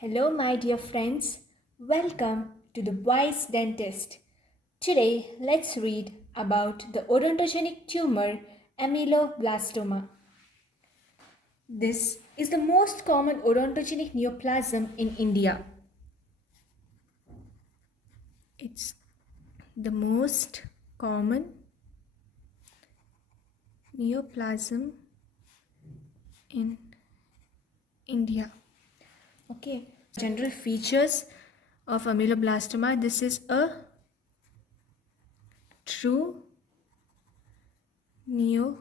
Hello, my dear friends. Welcome to the Wise Dentist. Today, let's read about the odontogenic tumor Ameloblastoma. This is the most common odontogenic neoplasm in India. It's the most common neoplasm in India. Okay, general features of ameloblastoma. This is a true neoplasm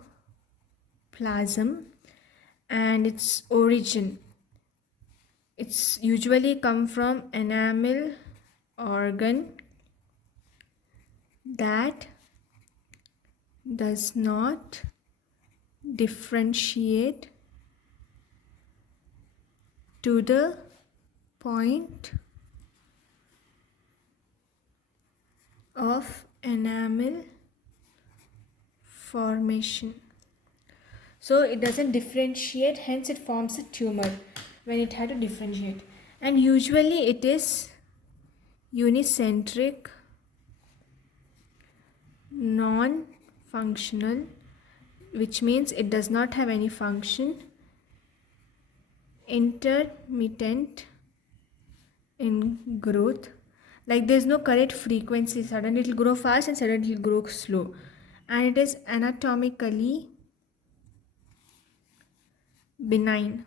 and its origin. It's usually come from enamel organ that does not differentiate to the point of enamel formation. So it doesn't differentiate, hence it forms a tumor when it had to differentiate. And usually it is unicentric, non-functional, which means it does not have any function, intermittent in growth, like there's no correct frequency. Suddenly it will grow fast and suddenly it will grow slow, and it is anatomically benign.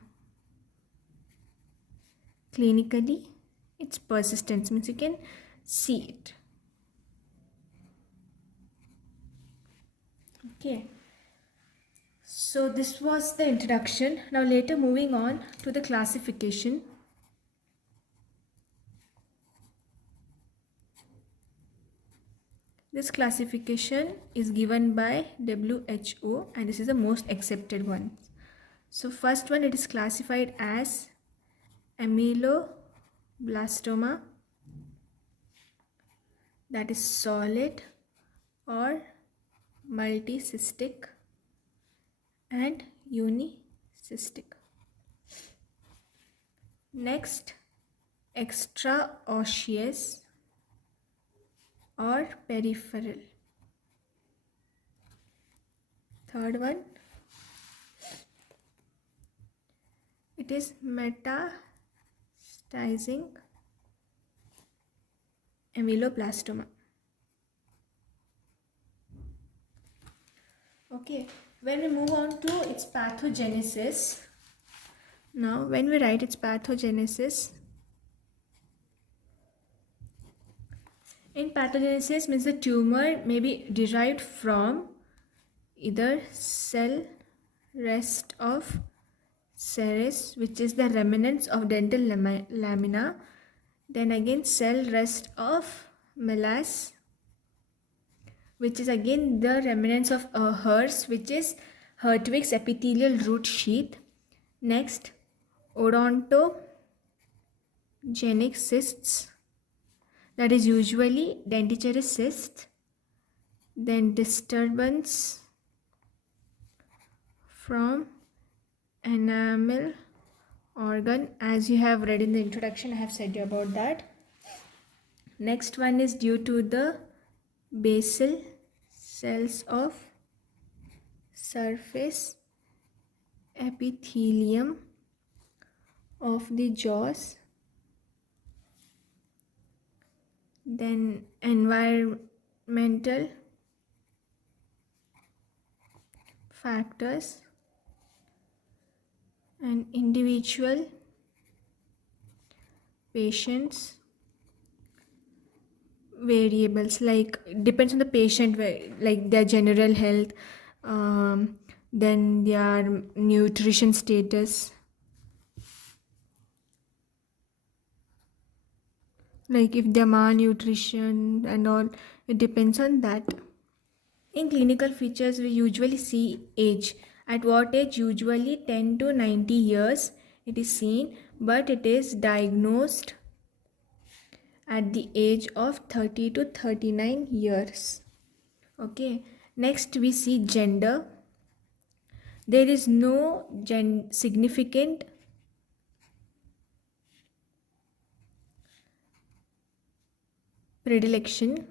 Clinically, its persistence means you can see it. Okay, so this was the introduction. Now later moving on to the classification. This classification is given by WHO and this is the most accepted one. So first one, it is classified as ameloblastoma, that is solid or multicystic and unicystic. Next, extraosseous or peripheral. Third one, it is metastasizing ameloblastoma. Okay, when we move on to its pathogenesis, now when we write its pathogenesis, in pathogenesis means the tumor may be derived from either cell rest of serous, which is the remnants of dental lamina, then again cell rest of melas, which is again the remnants of hers, which is Hertwig's epithelial root sheath. Next, odontogenic cysts, that is usually dentigerous cyst. Then disturbance from enamel organ, as you have read in the introduction, I have said you about that. Next one is due to the basal cells of surface epithelium of the jaws. Then environmental factors and individual patients variables, like depends on the patient, like their general health, then their nutrition status, like if they're malnutrition and all, it depends on that. In clinical features, we usually see age. At what age? Usually 10 to 90 years it is seen, but it is diagnosed at the age of 30 to 39 years. Okay, next we see gender. There is no significant predilection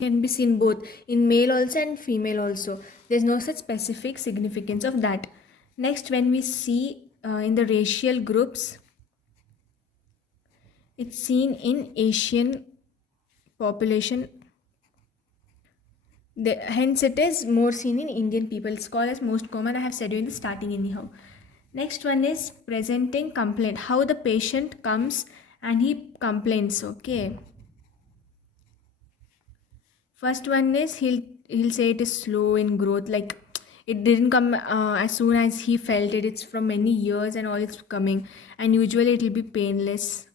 can be seen both in male also and female also. There's no such specific significance of that. Next, when we see in the racial groups, it's seen in Asian population. Hence, it is more seen in Indian people. It's called as most common. I have said you in the starting anyhow. Next one is presenting complaint. How the patient comes and he complains. Okay. First one is he'll say it is slow in growth, like it didn't come as soon as he felt it. It's from many years and all it's coming, and usually it will be painless,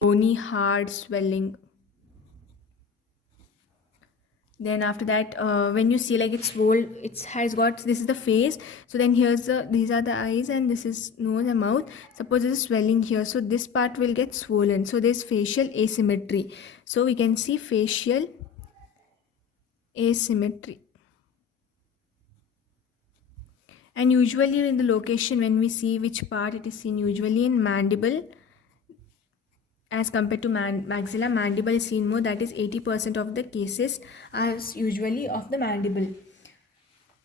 bony, hard, swelling. Then after that, when you see like it's swollen, it has got, this is the face. So then these are the eyes and this is nose and mouth. Suppose this is swelling here, so this part will get swollen. So there's facial asymmetry. So we can see facial asymmetry. And usually in the location, when we see which part it is seen, usually in mandible as compared to maxilla. Mandible is seen more, that is 80% of the cases are usually of the mandible.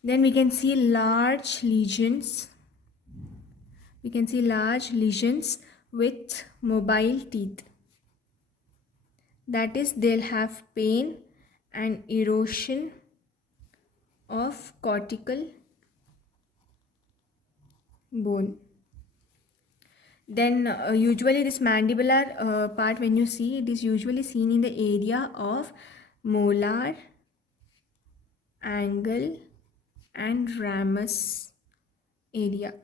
Then we can see large lesions. We can see large lesions with mobile teeth. That is, they'll have pain and erosion of cortical bone. Then usually this mandibular part, when you see, it is usually seen in the area of molar, angle and ramus area.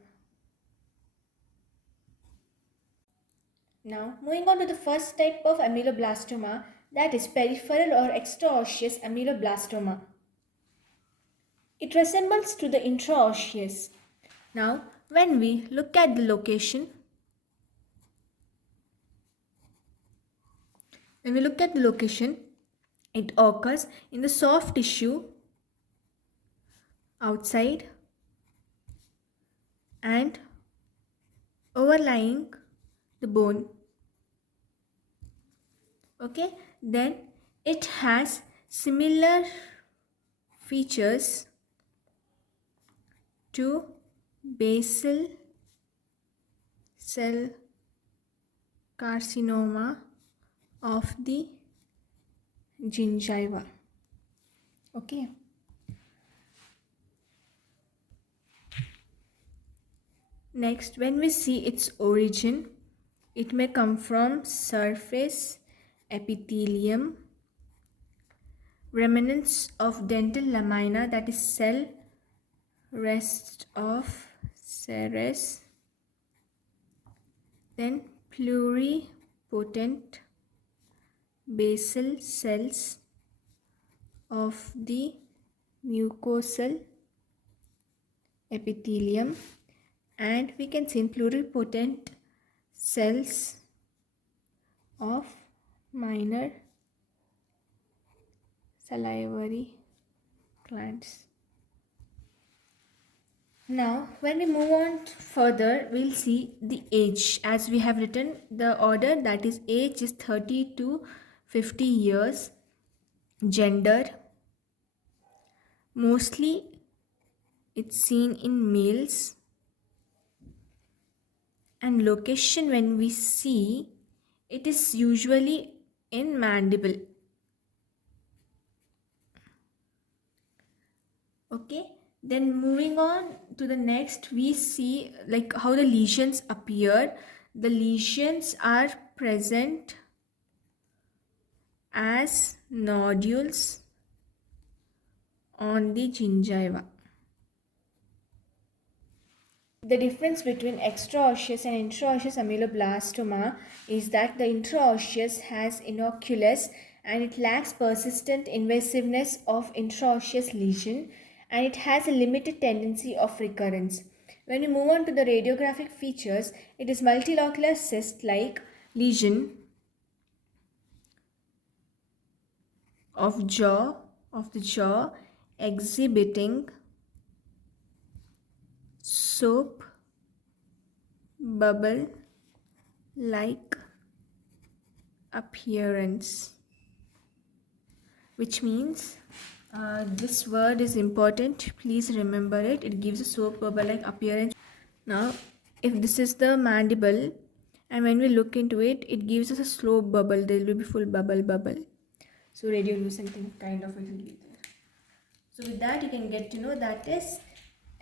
Now moving on to the first type of ameloblastoma, that is peripheral or extraosseous ameloblastoma. It resembles to the intraosseous. Now when we look at the location, it occurs in the soft tissue outside and overlying the bone. Okay, then it has similar features to basal cell carcinoma of the gingiva. Okay. Next, when we see its origin, it may come from surface epithelium, remnants of dental lamina, that is cell rest of serous, then pluripotent basal cells of the mucosal epithelium, and we can see pluripotent cells of minor salivary glands. Now when we move on further, we'll see the age. As we have written the order, that is age is 30 to 50 years. Gender, mostly it's seen in males. And location, when we see, it is usually in mandible. Okay, then moving on to the next, we see like how the lesions appear. The lesions are present as nodules on the gingiva. The difference between extraosseous and intraosseous ameloblastoma is that the intraosseous has innocuous and it lacks persistent invasiveness of intraosseous lesion, and it has a limited tendency of recurrence. When we move on to the radiographic features, it is multilocular cyst-like lesion of the jaw exhibiting soap bubble like appearance, which means this word is important. Please remember it. It gives a soap bubble like appearance. Now, if this is the mandible, and when we look into it, it gives us a slow bubble. There will be full bubble. So radiolucent kind of it will be there. So with that, you can get to know that is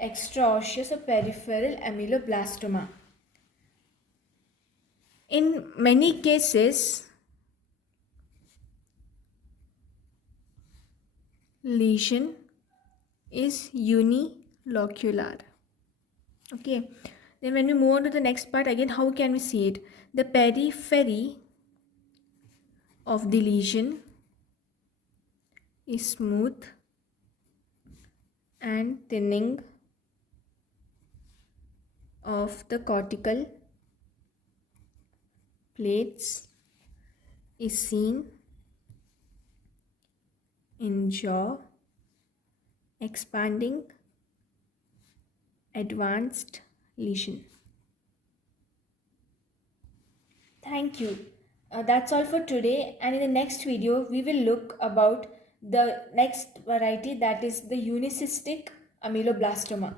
extraosseous or peripheral ameloblastoma. In many cases, lesion is unilocular. Okay, then when we move on to the next part, again, how can we see it? The periphery of the lesion is smooth and thinning of the cortical plates is seen in jaw, expanding advanced lesion. Thank you. That's all for today, and in the next video we will look about the next variety, that is the unicystic ameloblastoma.